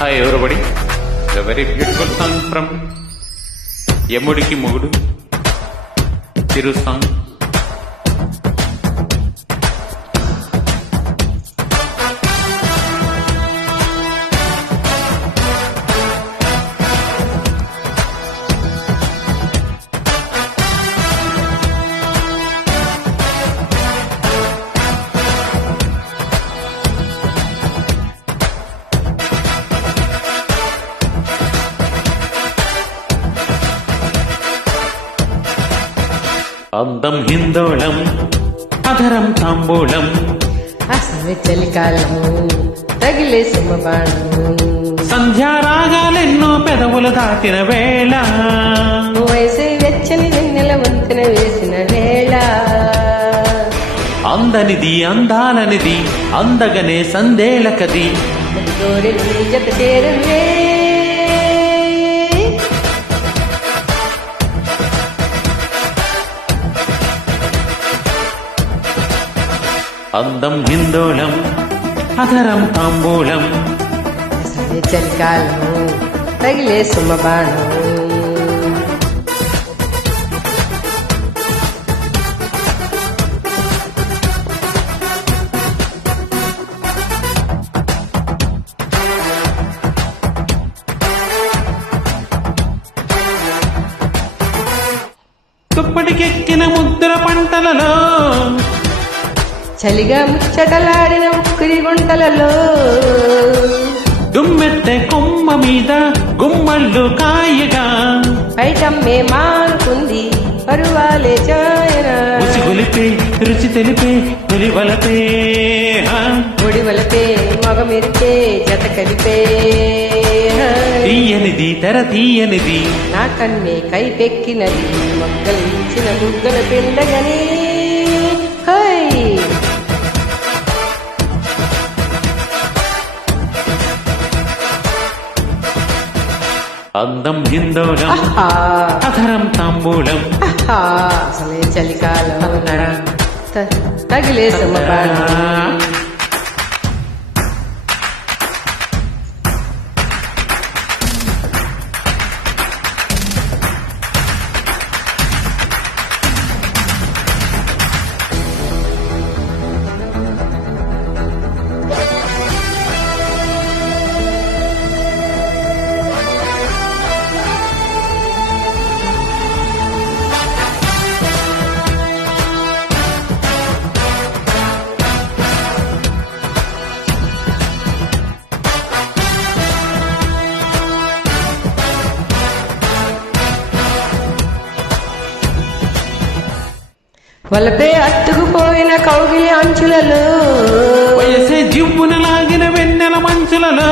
Hi everybody the very beautiful song from Yamudiki Mogudu Chiru song. అందం హిందోళం అధరం తాంబూలం అసలు చలికాలము తగిలే సుమబాణము సంధ్యారాగాలెన్నో పెదవులు దాటిన వేళ వయసు వెచ్చని వెన్నెల వంతెన వేసిన వేళ అందనిది అందాలనిది అందగనే సందేలకది కోరి జత చేరవే అందం హిందోళం అధరం తాంబూలం అసలు చలికాలము తగిలే సుమబాణము తుప్పటికెక్కిన ముద్ర పంటలలో చలిగా ముచ్చటలాడిన ఉక్కిరి గుంటలలో దుమ్మెత్తె కొమ్మ మీద గుమ్మళ్ళు కాయగా పైటమ్మే మారుకుంది పరువాలే చాయన ఉసిగొలిపే రుచి తెలిపే తొలివలపే ఒడివలపే మగమెరిపే జత కలిపే తీయనిది తెర తీయనిది నా కన్నే కైపెక్కినది మొగ్గలు ఇచ్చిన బుగ్గల పిండగని హై అందం హిందోళం అధరం తాంబూలం అసలే చలికాలం తగిలే సమపాణం వలపే అట్టుకుపోయిన కౌగిలి అంచులలో వయసే జివ్వున లాగిన వెన్నెల మంచులలో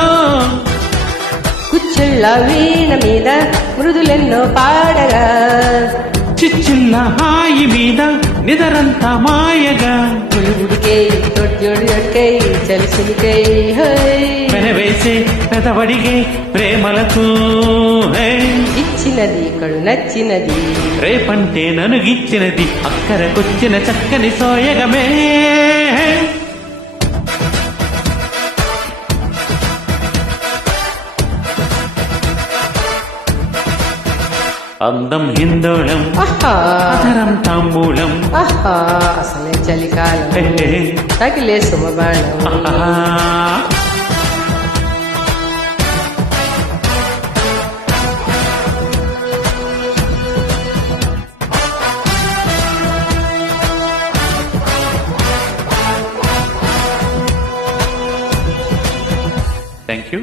కుచ్చుళ్ళ వీణ మీద మృదులెన్నో పాడగా చిచ్చుల్ల హాయి మీద నిదరంతా మాయగా ఉడికై తొడ్జొడికై చలిసిలికై పెనవేసే పెదవడిగే ప్రేమలకు ఇచ్చినది కడు నచ్చినది రేపంటే ననుగిచ్చినది అక్కరకొచ్చిన చక్కని సోయగమే అందం హిందోళం అధరం తాంబూలం అసలే చలికాలం తగిలే సుమబాణం థ్యాంక్ యూ.